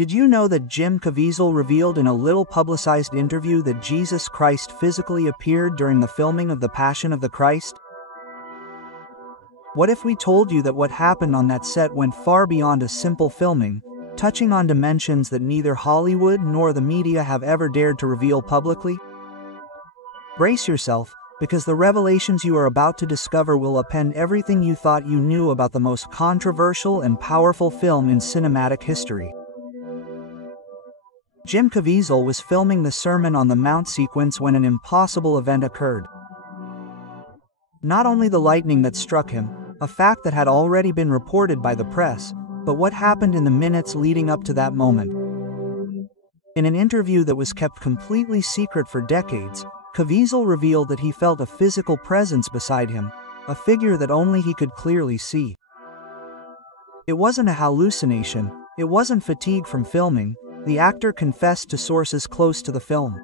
Did you know that Jim Caviezel revealed in a little publicized interview that Jesus Christ physically appeared during the filming of The Passion of the Christ? What if we told you that what happened on that set went far beyond a simple filming, touching on dimensions that neither Hollywood nor the media have ever dared to reveal publicly? Brace yourself, because the revelations you are about to discover will upend everything you thought you knew about the most controversial and powerful film in cinematic history. Jim Caviezel was filming the Sermon on the Mount sequence when an impossible event occurred. Not only the lightning that struck him, a fact that had already been reported by the press, but what happened in the minutes leading up to that moment. In an interview that was kept completely secret for decades, Caviezel revealed that he felt a physical presence beside him, a figure that only he could clearly see. It wasn't a hallucination, it wasn't fatigue from filming, the actor confessed to sources close to the film.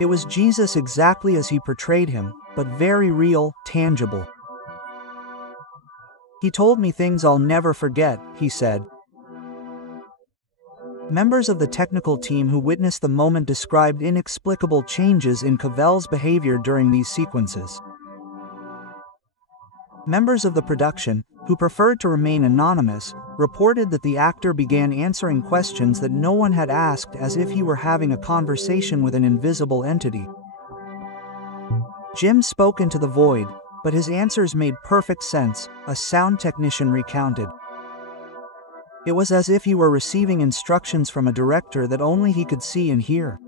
It was Jesus exactly as he portrayed him, but very real, tangible. "He told me things I'll never forget," he said. Members of the technical team who witnessed the moment described inexplicable changes in Caviezel's behavior during these sequences. Members of the production, who preferred to remain anonymous, reported that the actor began answering questions that no one had asked as if he were having a conversation with an invisible entity. Jim spoke into the void, but his answers made perfect sense, a sound technician recounted. It was as if he were receiving instructions from a director that only he could see and hear.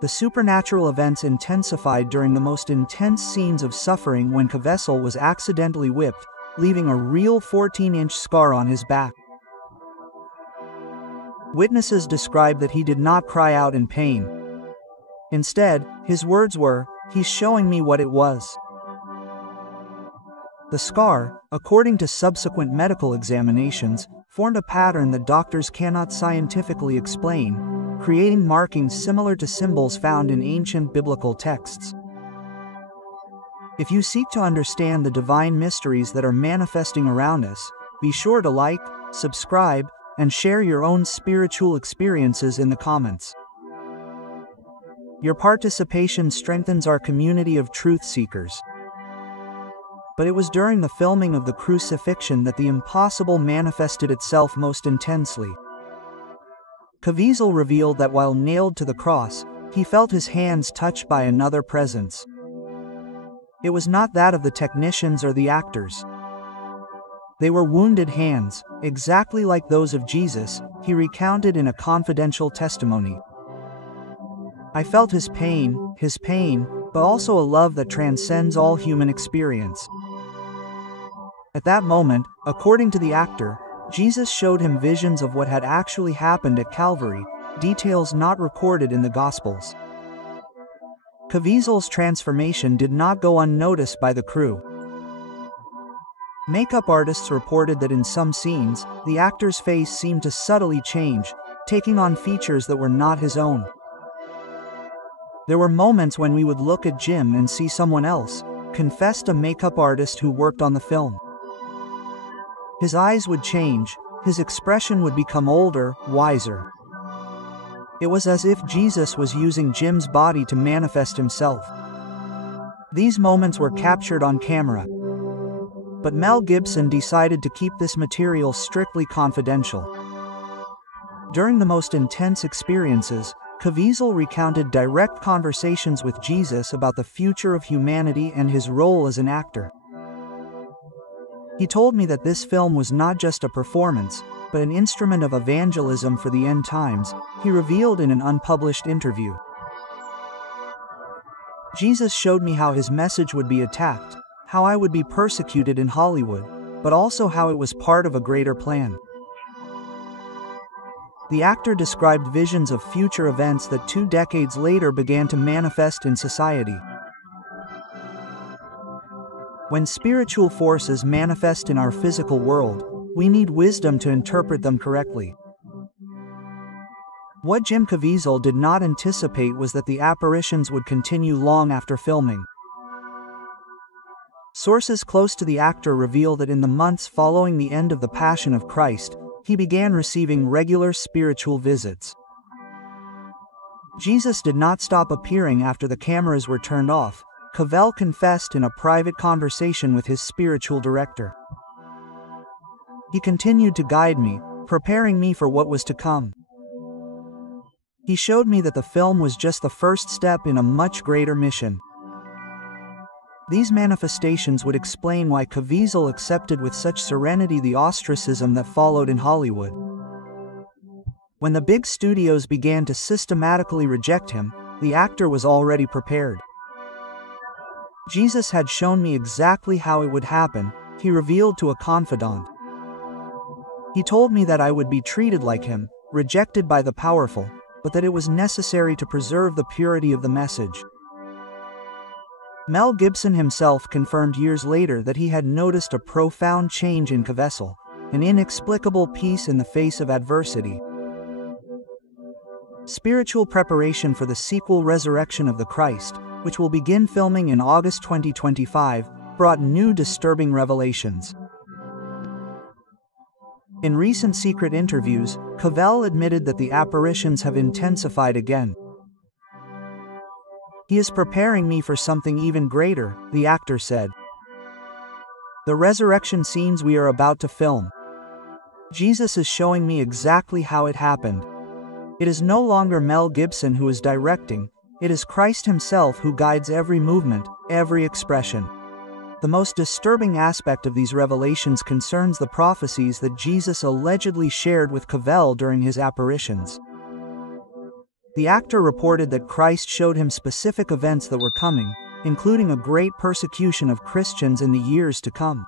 The supernatural events intensified during the most intense scenes of suffering when Caviezel was accidentally whipped, leaving a real 14-inch scar on his back. Witnesses described that he did not cry out in pain. Instead, his words were, "He's showing me what it was." The scar, according to subsequent medical examinations, formed a pattern that doctors cannot scientifically explain, creating markings similar to symbols found in ancient biblical texts. If you seek to understand the divine mysteries that are manifesting around us, be sure to like, subscribe, and share your own spiritual experiences in the comments. Your participation strengthens our community of truth seekers. But it was during the filming of the crucifixion that the impossible manifested itself most intensely. Caviezel revealed that while nailed to the cross, he felt his hands touched by another presence. It was not that of the technicians or the actors. They were wounded hands, exactly like those of Jesus, he recounted in a confidential testimony. "I felt his pain, but also a love that transcends all human experience." At that moment, according to the actor, Jesus showed him visions of what had actually happened at Calvary, details not recorded in the Gospels. Caviezel's transformation did not go unnoticed by the crew. Makeup artists reported that in some scenes, the actor's face seemed to subtly change, taking on features that were not his own. "There were moments when we would look at Jim and see someone else," confessed a makeup artist who worked on the film. "His eyes would change, his expression would become older, wiser. It was as if Jesus was using Jim's body to manifest himself." These moments were captured on camera. But Mel Gibson decided to keep this material strictly confidential. During the most intense experiences, Caviezel recounted direct conversations with Jesus about the future of humanity and his role as an actor. "He told me that this film was not just a performance, but an instrument of evangelism for the end times," he revealed in an unpublished interview. "Jesus showed me how his message would be attacked, how I would be persecuted in Hollywood, but also how it was part of a greater plan." The actor described visions of future events that 2 decades later began to manifest in society. When spiritual forces manifest in our physical world, we need wisdom to interpret them correctly. What Jim Caviezel did not anticipate was that the apparitions would continue long after filming. Sources close to the actor reveal that in the months following the end of the Passion of Christ, he began receiving regular spiritual visits. Jesus did not stop appearing after the cameras were turned off, Cavell confessed in a private conversation with his spiritual director. He continued to guide me, preparing me for what was to come. He showed me that the film was just the first step in a much greater mission. These manifestations would explain why Caviezel accepted with such serenity the ostracism that followed in Hollywood. When the big studios began to systematically reject him, the actor was already prepared. Jesus had shown me exactly how it would happen, he revealed to a confidant. He told me that I would be treated like him, rejected by the powerful, but that it was necessary to preserve the purity of the message. Mel Gibson himself confirmed years later that he had noticed a profound change in Caviezel, an inexplicable peace in the face of adversity. Spiritual preparation for the sequel Resurrection of the Christ, which will begin filming in August 2025, brought new disturbing revelations. In recent secret interviews, Cavell admitted that the apparitions have intensified again. He is preparing me for something even greater, the actor said. The resurrection scenes we are about to film. Jesus is showing me exactly how it happened. It is no longer Mel Gibson who is directing, it is Christ himself who guides every movement, every expression. The most disturbing aspect of these revelations concerns the prophecies that Jesus allegedly shared with Cavell during his apparitions. The actor reported that Christ showed him specific events that were coming, including a great persecution of Christians in the years to come.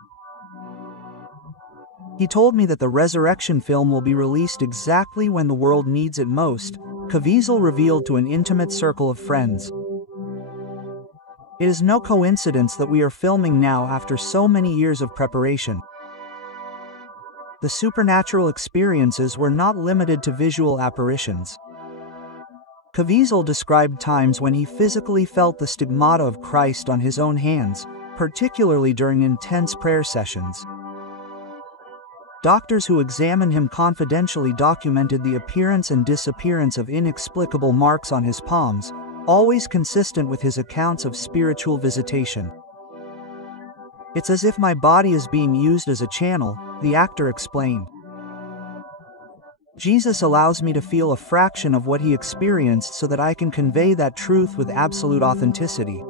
He told me that the resurrection film will be released exactly when the world needs it most, Caviezel revealed to an intimate circle of friends. It is no coincidence that we are filming now after so many years of preparation. The supernatural experiences were not limited to visual apparitions. Caviezel described times when he physically felt the stigmata of Christ on his own hands, particularly during intense prayer sessions. Doctors who examined him confidentially documented the appearance and disappearance of inexplicable marks on his palms, always consistent with his accounts of spiritual visitation. It's as if my body is being used as a channel, the actor explained. Jesus allows me to feel a fraction of what he experienced so that I can convey that truth with absolute authenticity.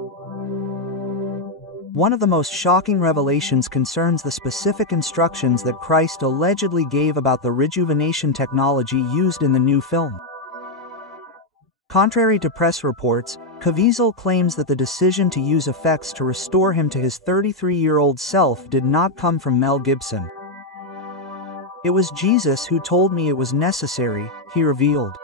One of the most shocking revelations concerns the specific instructions that Christ allegedly gave about the rejuvenation technology used in the new film. Contrary to press reports, Caviezel claims that the decision to use effects to restore him to his 33-year-old self did not come from Mel Gibson. It was Jesus who told me it was necessary, he revealed.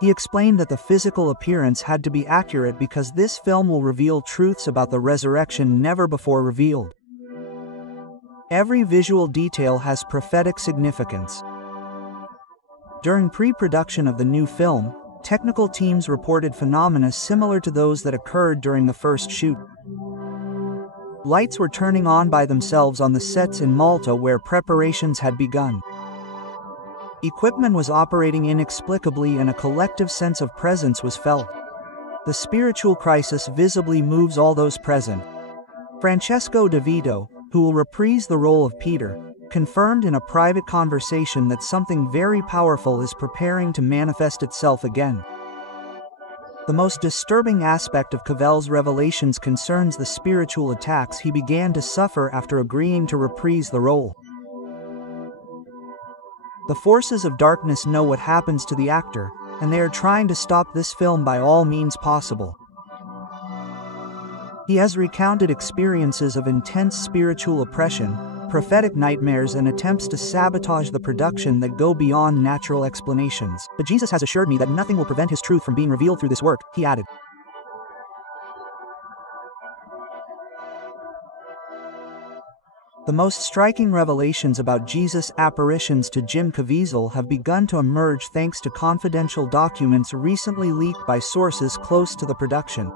He explained that the physical appearance had to be accurate because this film will reveal truths about the resurrection never before revealed. Every visual detail has prophetic significance. During pre-production of the new film, technical teams reported phenomena similar to those that occurred during the first shoot. Lights were turning on by themselves on the sets in Malta where preparations had begun. Equipment was operating inexplicably and a collective sense of presence was felt. The spiritual crisis visibly moves all those present. Francesco De Vito, who will reprise the role of Peter, confirmed in a private conversation that something very powerful is preparing to manifest itself again. The most disturbing aspect of Cavell's revelations concerns the spiritual attacks he began to suffer after agreeing to reprise the role. The forces of darkness know what happens to the actor, and they are trying to stop this film by all means possible. He has recounted experiences of intense spiritual oppression, prophetic nightmares and attempts to sabotage the production that go beyond natural explanations. But Jesus has assured me that nothing will prevent his truth from being revealed through this work, he added. The most striking revelations about Jesus' apparitions to Jim Caviezel have begun to emerge thanks to confidential documents recently leaked by sources close to the production.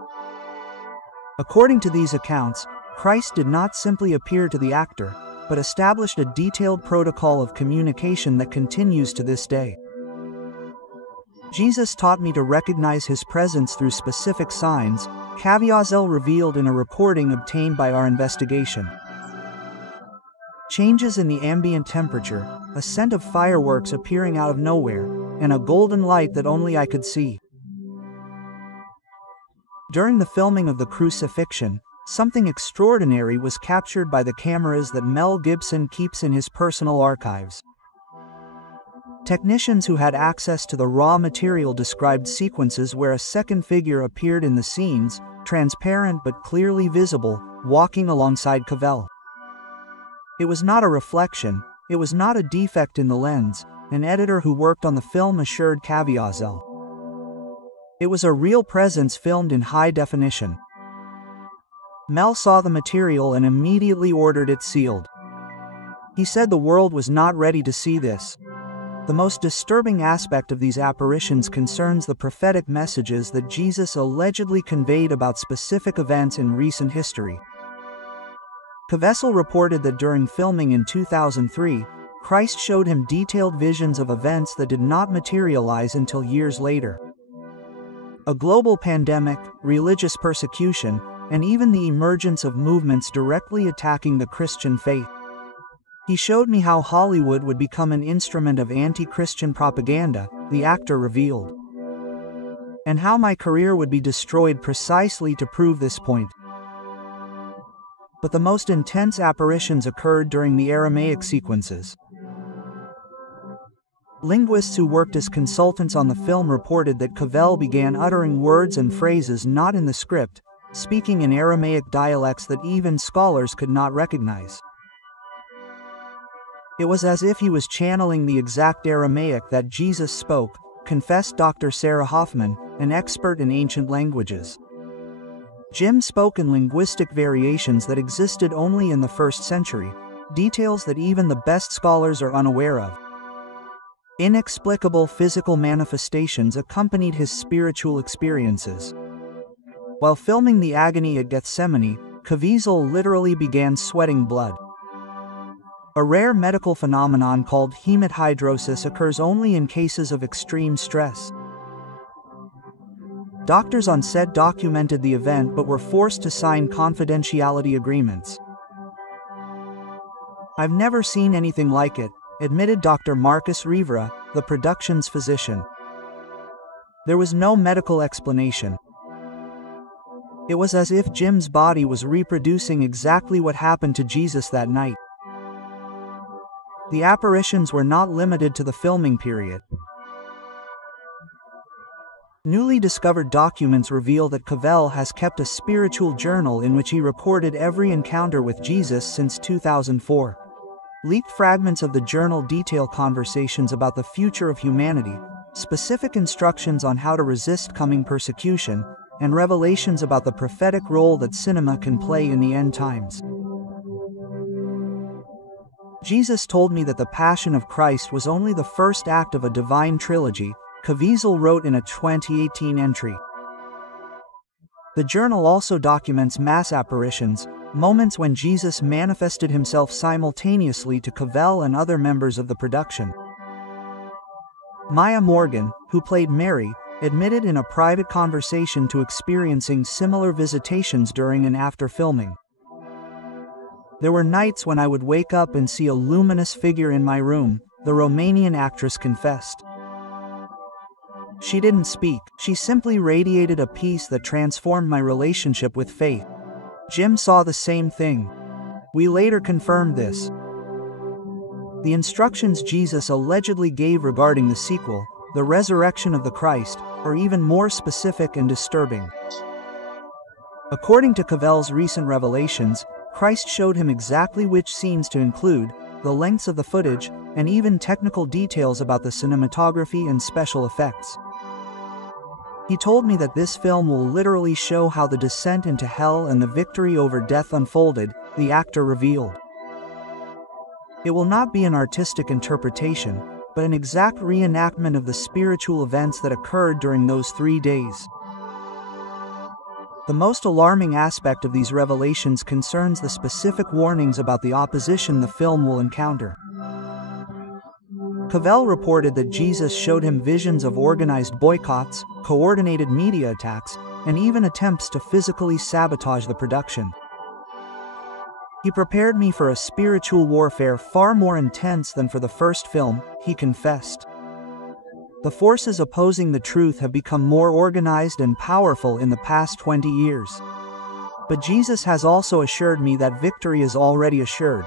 According to these accounts, Christ did not simply appear to the actor, but established a detailed protocol of communication that continues to this day. Jesus taught me to recognize his presence through specific signs, caveats revealed in a recording obtained by our investigation. Changes in the ambient temperature, a scent of fireworks appearing out of nowhere, and a golden light that only I could see. During the filming of the crucifixion, something extraordinary was captured by the cameras that Mel Gibson keeps in his personal archives. Technicians who had access to the raw material described sequences where a second figure appeared in the scenes, transparent but clearly visible, walking alongside Cavell. It was not a reflection, it was not a defect in the lens, an editor who worked on the film assured Caviezel. It was a real presence filmed in high definition. Mel saw the material and immediately ordered it sealed. He said the world was not ready to see this. The most disturbing aspect of these apparitions concerns the prophetic messages that Jesus allegedly conveyed about specific events in recent history. Caviezel reported that during filming in 2003, Christ showed him detailed visions of events that did not materialize until years later. A global pandemic, religious persecution, and even the emergence of movements directly attacking the Christian faith. He showed me how Hollywood would become an instrument of anti-Christian propaganda, the actor revealed. And how my career would be destroyed precisely to prove this point. But the most intense apparitions occurred during the Aramaic sequences. Linguists who worked as consultants on the film reported that Cavell began uttering words and phrases not in the script, speaking in Aramaic dialects that even scholars could not recognize. It was as if he was channeling the exact Aramaic that Jesus spoke, confessed Dr. Sarah Hoffman, an expert in ancient languages. Jim spoke in linguistic variations that existed only in the 1st century, details that even the best scholars are unaware of. Inexplicable physical manifestations accompanied his spiritual experiences. While filming the agony at Gethsemane, Caviezel literally began sweating blood. A rare medical phenomenon called hematidrosis occurs only in cases of extreme stress. Doctors on set documented the event but were forced to sign confidentiality agreements. "I've never seen anything like it," admitted Dr. Marcus Rivera, the production's physician. There was no medical explanation. It was as if Jim's body was reproducing exactly what happened to Jesus that night. The apparitions were not limited to the filming period. Newly discovered documents reveal that Cavell has kept a spiritual journal in which he recorded every encounter with Jesus since 2004. Leaked fragments of the journal detail conversations about the future of humanity, specific instructions on how to resist coming persecution, and revelations about the prophetic role that cinema can play in the end times. Jesus told me that the Passion of Christ was only the first act of a divine trilogy, Caviezel wrote in a 2018 entry. The journal also documents mass apparitions, moments when Jesus manifested himself simultaneously to Cavell and other members of the production. Maya Morgan, who played Mary, admitted in a private conversation to experiencing similar visitations during and after filming. "There were nights when I would wake up and see a luminous figure in my room," the Romanian actress confessed. "She didn't speak, she simply radiated a peace that transformed my relationship with faith." Jim saw the same thing. We later confirmed this. The instructions Jesus allegedly gave regarding the sequel, the resurrection of the Christ, are even more specific and disturbing. According to Cavell's recent revelations, Christ showed him exactly which scenes to include, the lengths of the footage, and even technical details about the cinematography and special effects. He told me that this film will literally show how the descent into hell and the victory over death unfolded, the actor revealed. It will not be an artistic interpretation, but an exact reenactment of the spiritual events that occurred during those 3 days. The most alarming aspect of these revelations concerns the specific warnings about the opposition the film will encounter. Cavell reported that Jesus showed him visions of organized boycotts, coordinated media attacks, and even attempts to physically sabotage the production. He prepared me for a spiritual warfare far more intense than for the first film, he confessed. The forces opposing the truth have become more organized and powerful in the past 20 years. But Jesus has also assured me that victory is already assured.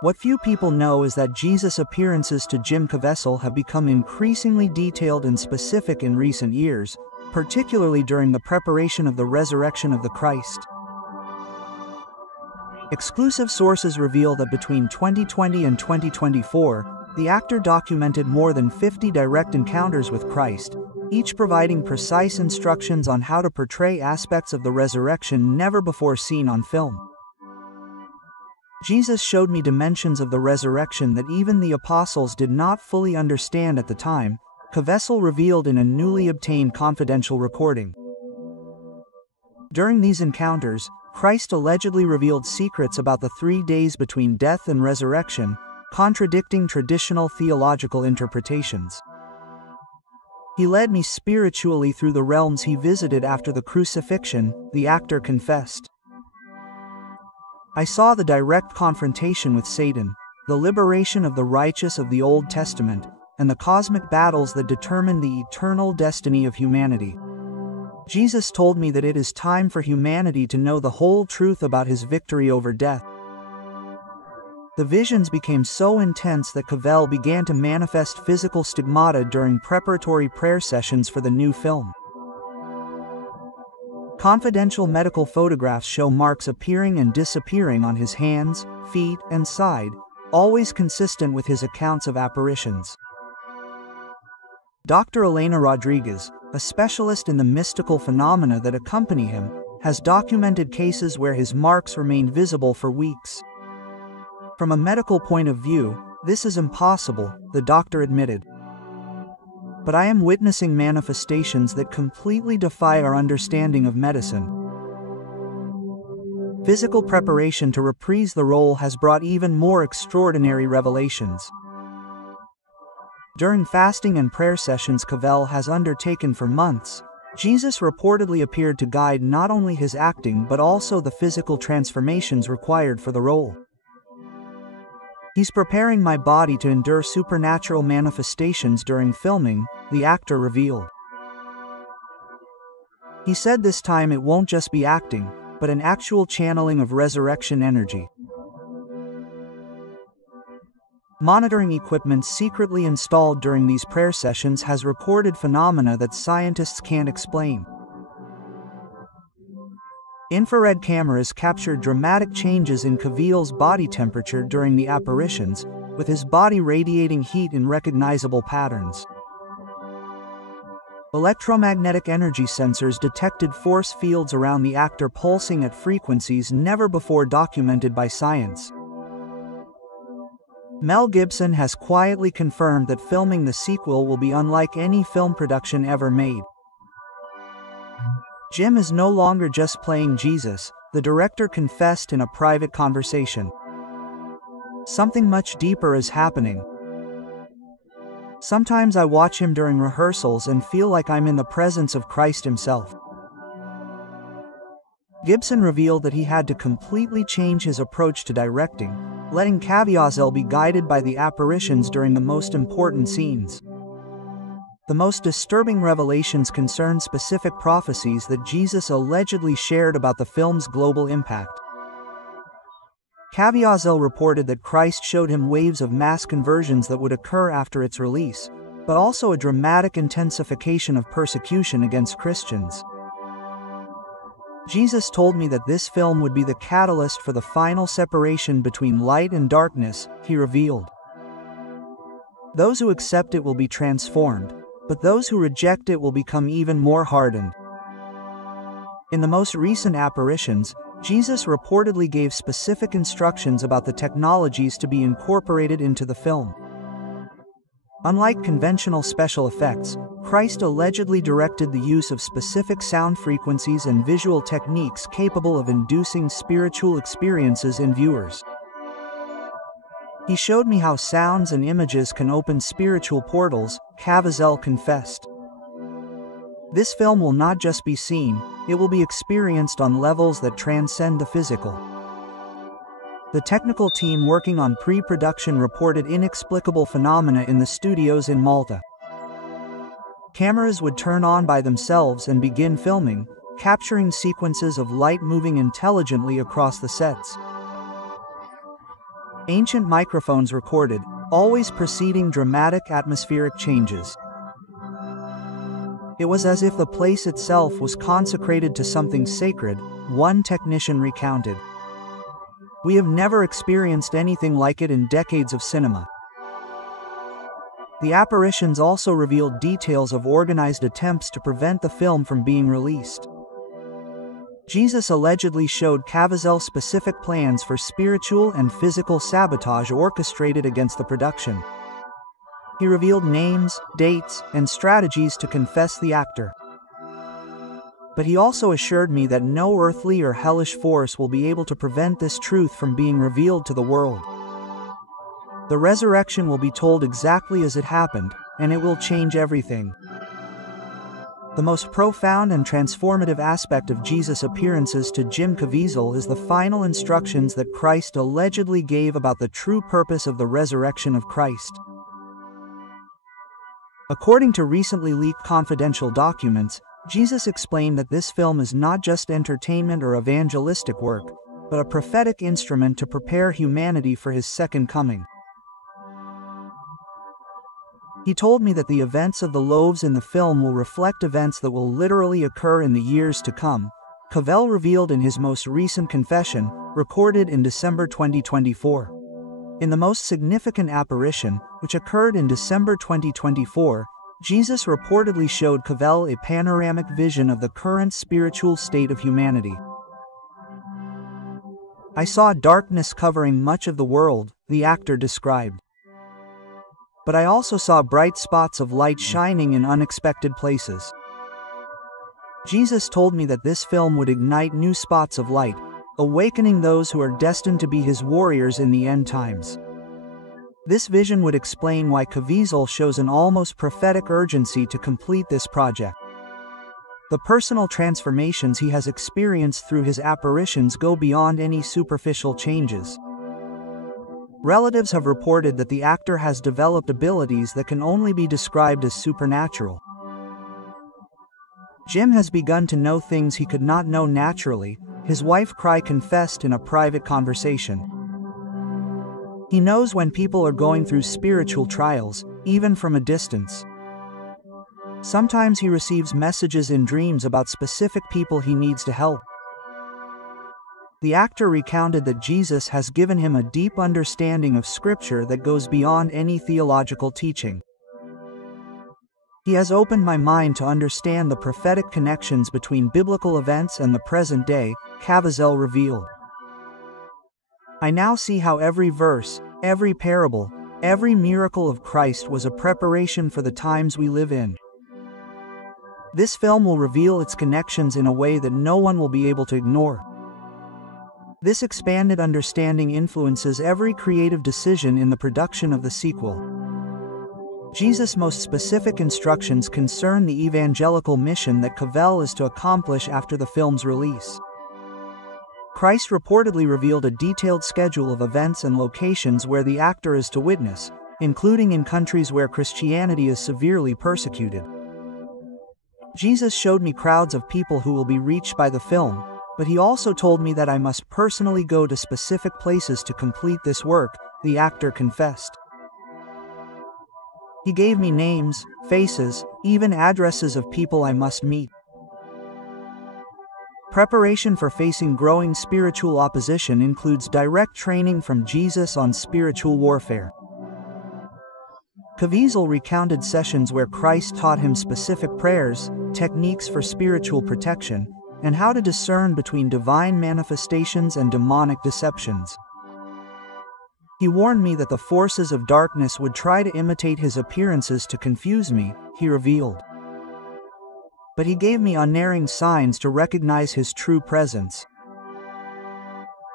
What few people know is that Jesus' appearances to Jim Caviezel have become increasingly detailed and specific in recent years, particularly during the preparation of the resurrection of the Christ. Exclusive sources reveal that between 2020 and 2024, the actor documented more than 50 direct encounters with Christ, each providing precise instructions on how to portray aspects of the resurrection never before seen on film. Jesus showed me dimensions of the resurrection that even the apostles did not fully understand at the time, Caviezel revealed in a newly obtained confidential recording. During these encounters, Christ allegedly revealed secrets about the 3 days between death and resurrection, contradicting traditional theological interpretations. He led me spiritually through the realms he visited after the crucifixion, the actor confessed. I saw the direct confrontation with Satan, the liberation of the righteous of the Old Testament, and the cosmic battles that determine the eternal destiny of humanity. Jesus told me that it is time for humanity to know the whole truth about his victory over death. The visions became so intense that Cavell began to manifest physical stigmata during preparatory prayer sessions for the new film. Confidential medical photographs show marks appearing and disappearing on his hands, feet, and side, always consistent with his accounts of apparitions. Dr. Elena Rodriguez, a specialist in the mystical phenomena that accompany him, has documented cases where his marks remain visible for weeks. From a medical point of view, this is impossible, the doctor admitted. But I am witnessing manifestations that completely defy our understanding of medicine. Physical preparation to reprise the role has brought even more extraordinary revelations. During fasting and prayer sessions Cavell has undertaken for months, Jesus reportedly appeared to guide not only his acting but also the physical transformations required for the role. He's preparing my body to endure supernatural manifestations during filming, the actor revealed. He said this time it won't just be acting, but an actual channeling of resurrection energy. Monitoring equipment secretly installed during these prayer sessions has recorded phenomena that scientists can't explain. Infrared cameras captured dramatic changes in Caviezel's body temperature during the apparitions, with his body radiating heat in recognizable patterns. Electromagnetic energy sensors detected force fields around the actor pulsing at frequencies never before documented by science. Mel Gibson has quietly confirmed that filming the sequel will be unlike any film production ever made. Jim is no longer just playing Jesus, the director confessed in a private conversation. Something much deeper is happening. Sometimes I watch him during rehearsals and feel like I'm in the presence of Christ himself. Gibson revealed that he had to completely change his approach to directing, letting Caviezel be guided by the apparitions during the most important scenes. The most disturbing revelations concern specific prophecies that Jesus allegedly shared about the film's global impact. Caviezel reported that Christ showed him waves of mass conversions that would occur after its release, but also a dramatic intensification of persecution against Christians. Jesus told me that this film would be the catalyst for the final separation between light and darkness, he revealed. Those who accept it will be transformed, but those who reject it will become even more hardened. In the most recent apparitions, Jesus reportedly gave specific instructions about the technologies to be incorporated into the film. Unlike conventional special effects, Christ allegedly directed the use of specific sound frequencies and visual techniques capable of inducing spiritual experiences in viewers. He showed me how sounds and images can open spiritual portals, Caviezel confessed. This film will not just be seen, it will be experienced on levels that transcend the physical. The technical team working on pre-production reported inexplicable phenomena in the studios in Malta. Cameras would turn on by themselves and begin filming, capturing sequences of light moving intelligently across the sets. Ancient microphones recorded, always preceding dramatic atmospheric changes. It was as if the place itself was consecrated to something sacred, one technician recounted. We have never experienced anything like it in decades of cinema. The apparitions also revealed details of organized attempts to prevent the film from being released. Jesus allegedly showed Caviezel specific plans for spiritual and physical sabotage orchestrated against the production. He revealed names, dates, and strategies to confess the actor. But he also assured me that no earthly or hellish force will be able to prevent this truth from being revealed to the world. The resurrection will be told exactly as it happened, and it will change everything. The most profound and transformative aspect of Jesus' appearances to Jim Caviezel is the final instructions that Christ allegedly gave about the true purpose of the resurrection of Christ. According to recently leaked confidential documents, Jesus explained that this film is not just entertainment or evangelistic work, but a prophetic instrument to prepare humanity for his second coming. He told me that the events of the loaves in the film will reflect events that will literally occur in the years to come, Caviezel revealed in his most recent confession, recorded in December 2024. In the most significant apparition, which occurred in December 2024, Jesus reportedly showed Caviezel a panoramic vision of the current spiritual state of humanity. I saw darkness covering much of the world, the actor described. But I also saw bright spots of light shining in unexpected places. Jesus told me that this film would ignite new spots of light, awakening those who are destined to be his warriors in the end times. This vision would explain why Caviezel shows an almost prophetic urgency to complete this project. The personal transformations he has experienced through his apparitions go beyond any superficial changes. Relatives have reported that the actor has developed abilities that can only be described as supernatural. Jim has begun to know things he could not know naturally, his wife Cry confessed in a private conversation. He knows when people are going through spiritual trials, even from a distance. Sometimes he receives messages in dreams about specific people he needs to help. The actor recounted that Jesus has given him a deep understanding of Scripture that goes beyond any theological teaching. He has opened my mind to understand the prophetic connections between biblical events and the present day, Caviezel revealed. I now see how every verse, every parable, every miracle of Christ was a preparation for the times we live in. This film will reveal its connections in a way that no one will be able to ignore. This expanded understanding influences every creative decision in the production of the sequel. Jesus' most specific instructions concern the evangelical mission that Caviezel is to accomplish after the film's release. Christ reportedly revealed a detailed schedule of events and locations where the actor is to witness, including in countries where Christianity is severely persecuted. Jesus showed me crowds of people who will be reached by the film, but he also told me that I must personally go to specific places to complete this work, the actor confessed. He gave me names, faces, even addresses of people I must meet. Preparation for facing growing spiritual opposition includes direct training from Jesus on spiritual warfare. Caviezel recounted sessions where Christ taught him specific prayers, techniques for spiritual protection, and how to discern between divine manifestations and demonic deceptions. He warned me that the forces of darkness would try to imitate his appearances to confuse me, he revealed. but he gave me unerring signs to recognize his true presence.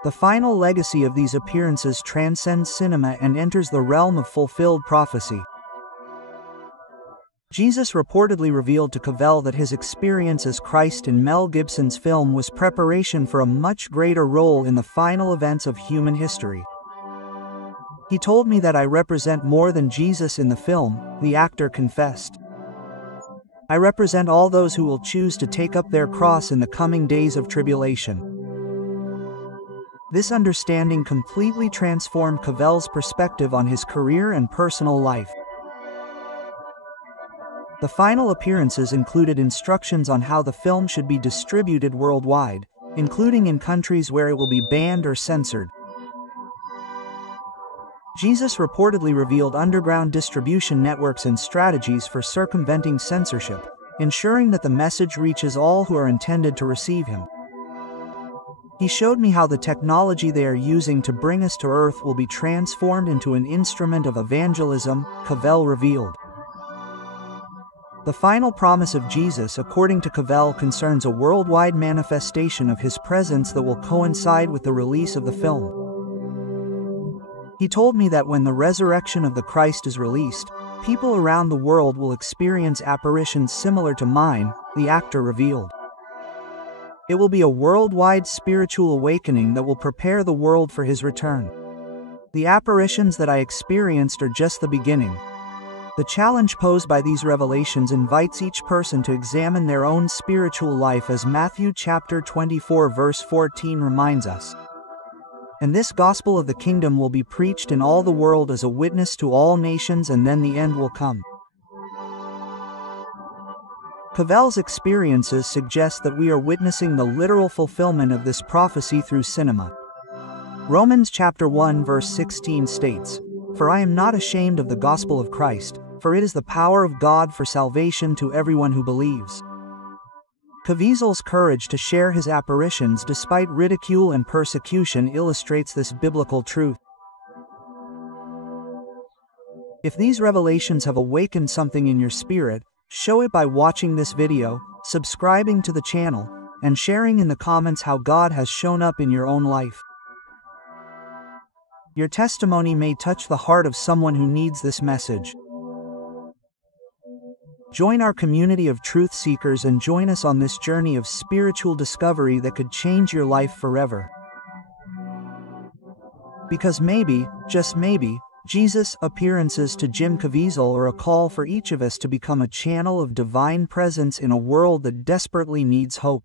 The final legacy of these appearances transcends cinema and enters the realm of fulfilled prophecy. Jesus reportedly revealed to Cavell that his experience as Christ in Mel Gibson's film was preparation for a much greater role in the final events of human history. He told me that I represent more than Jesus in the film, the actor confessed. I represent all those who will choose to take up their cross in the coming days of tribulation. This understanding completely transformed Cavell's perspective on his career and personal life. The final appearances included instructions on how the film should be distributed worldwide, including in countries where it will be banned or censored. Jesus reportedly revealed underground distribution networks and strategies for circumventing censorship, ensuring that the message reaches all who are intended to receive him. He showed me how the technology they are using to bring us to earth will be transformed into an instrument of evangelism, Cavell revealed. The final promise of Jesus, according to Cavell, concerns a worldwide manifestation of his presence that will coincide with the release of the film. He told me that when the resurrection of the Christ is released, people around the world will experience apparitions similar to mine, the actor revealed. It will be a worldwide spiritual awakening that will prepare the world for his return. The apparitions that I experienced are just the beginning. The challenge posed by these revelations invites each person to examine their own spiritual life, as Matthew chapter 24 verse 14 reminds us. And this gospel of the kingdom will be preached in all the world as a witness to all nations, and then the end will come. Cavell's experiences suggest that we are witnessing the literal fulfillment of this prophecy through cinema. Romans chapter 1 verse 16 states, "For I am not ashamed of the gospel of Christ, for it is the power of God for salvation to everyone who believes." Cavell's courage to share his apparitions despite ridicule and persecution illustrates this biblical truth. If these revelations have awakened something in your spirit, show it by watching this video, subscribing to the channel, and sharing in the comments how God has shown up in your own life. Your testimony may touch the heart of someone who needs this message. Join our community of truth seekers and join us on this journey of spiritual discovery that could change your life forever. Because maybe, just maybe, Jesus' appearances to Jim Caviezel are a call for each of us to become a channel of divine presence in a world that desperately needs hope.